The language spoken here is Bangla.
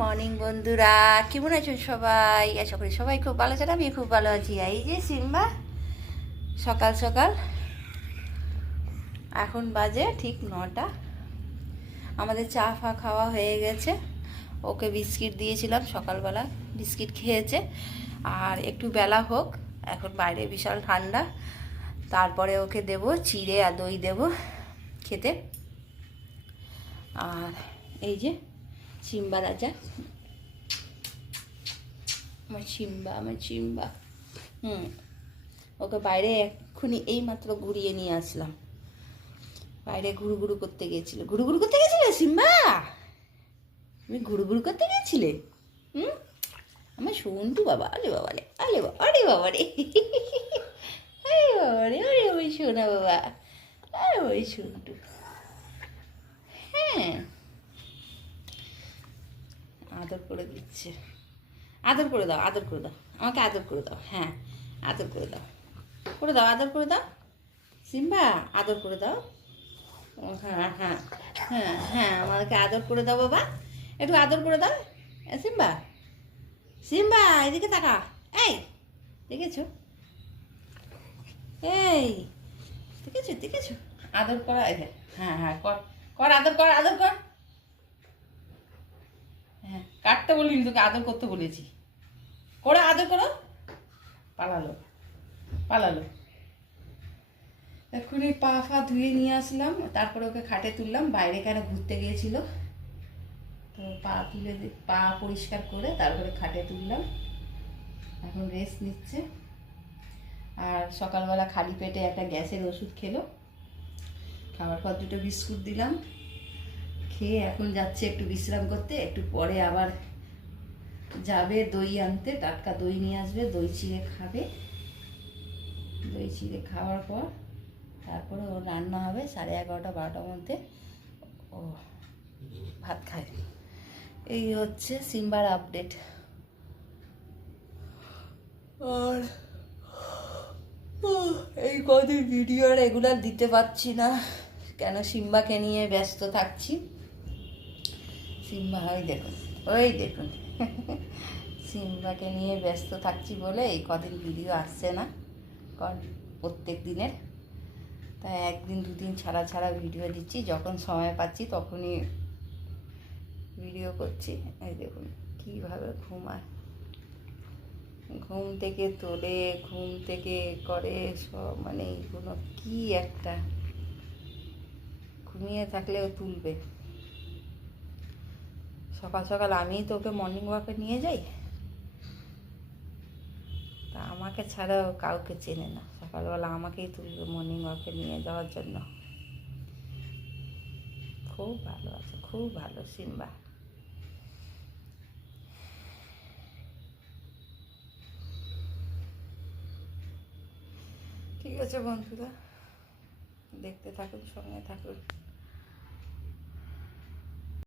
মর্নিং বন্ধুরা, কেমন আছেন সবাই? আশা করি সবাই খুব ভালো আছেন আমি খুব ভালো আছি। এই যে সিম্বা, সকাল সকাল। এখন বাজে ঠিক নটা। আমাদের চা ফা খাওয়া হয়ে গেছে। ওকে বিস্কিট দিয়েছিলাম, সকালবেলা বিস্কিট খেয়েছে। আর একটু বেলা হোক, এখন বাইরে বিশাল ঠান্ডা। তারপরে ওকে দেব চিড়ে আর দই দেব খেতে। আর এই যে সিম্বা রাজা আমার সিম্বা আমার সিম্বা হুম ওকে বাইরে এক্ষুনি এই মাত্র ঘুরিয়ে নিয়ে আসলাম। বাইরে ঘুরু ঘুরু করতে গিয়েছিল ঘুরু ঘুরু করতে গেছিলে, সিম্বা? তুমি ঘুরু ঘুরু করতে গিয়েছিলে হুম? আমার সন্টু বাবা আলে বাবা রে আলে বাবা, আরে বাবা রে। আরে বাবা রে ওরে ওই সোনা বাবা, আরে ওই সন্টু। হ্যাঁ। আদর করে দিচ্ছে। আদর করে দাও, আদর করে দাও। আমাকে আদর করে দাও হ্যাঁ আদর করে দাও। করে দাও, আদর করে দাও। সিম্বা, আদর করে দাও। হ্যাঁ হ্যাঁ হ্যাঁ হ্যাঁ আমাকে আদর করে দাও বাবা। একটু আদর করে দাও। সিম্বা সিম্বা, এদিকে তাকা। এই, দেখেছ? এই, দেখেছ দেখেছ? আদর করা হ্যাঁ হ্যাঁ কর কর, আদর কর আদর কর। কাটতে বলিনি, তোকে আদর করতে বলেছি। করে আদর করো। পালালো পালালো। এক্ষুনি পা ফা ধুয়ে নিয়ে আসলাম, তারপরে ওকে খাটে তুললাম, বাইরে কেন ঘুরতে গিয়েছিল? তো পা তুলে পা পরিষ্কার করে তারপরে খাটে তুললাম। এখন রেস্ট নিচ্ছে। আর সকালবেলা খালি পেটে একটা গ্যাসের ওষুধ খেলো। খাবার পর দুটো বিস্কুট দিলাম। খেয়ে এখন যাচ্ছে একটু বিশ্রাম করতে, একটু পরে আবার যাবে দই আনতে, টাটকা দই নিয়ে আসবে, দই চিড়ে খাবে। দই চিড়ে খাওয়ার পর তারপরে ও রান্না হবে সাড়ে এগারোটা, বারোটার মধ্যে ও ভাত খায়। এই হচ্ছে সিম্বার আপডেট। আর এই কদিন ভিডিও রেগুলার দিতে পারছি না। কেন সিম্বাকে নিয়ে ব্যস্ত থাকছি। সিম্বা ওই দেখুন ওই দেখুন। সিম্বাকে নিয়ে ব্যস্ত থাকছি বলে এই কদিন ভিডিও আসছে না, কারণ প্রত্যেক দিনের। তাই একদিন, দুদিন ছাড়া ছাড়া ভিডিও দিচ্ছি, যখন সময় পাচ্ছি তখনই ভিডিও করছি। এই দেখুন, কীভাবে ঘুমায়। ঘুম থেকে তোলে, ঘুম থেকে করে, সব মানে এইগুলো কী একটা। ঘুমিয়ে থাকলেও তুলবে। সকাল সকাল আমি তোকে মর্নিং ওয়াকে নিয়ে যাই? তা আমাকে ছাড়াও কাউকে চেনে না। সকালবেলা আমাকেই তুলবে মর্নিং ওয়াকে নিয়ে যাওয়ার জন্য। খুব ভালো আছে, খুব ভালো, সিম্বা। ঠিক আছে বন্ধুরা, দেখতে থাকুন, সঙ্গে থাকুন।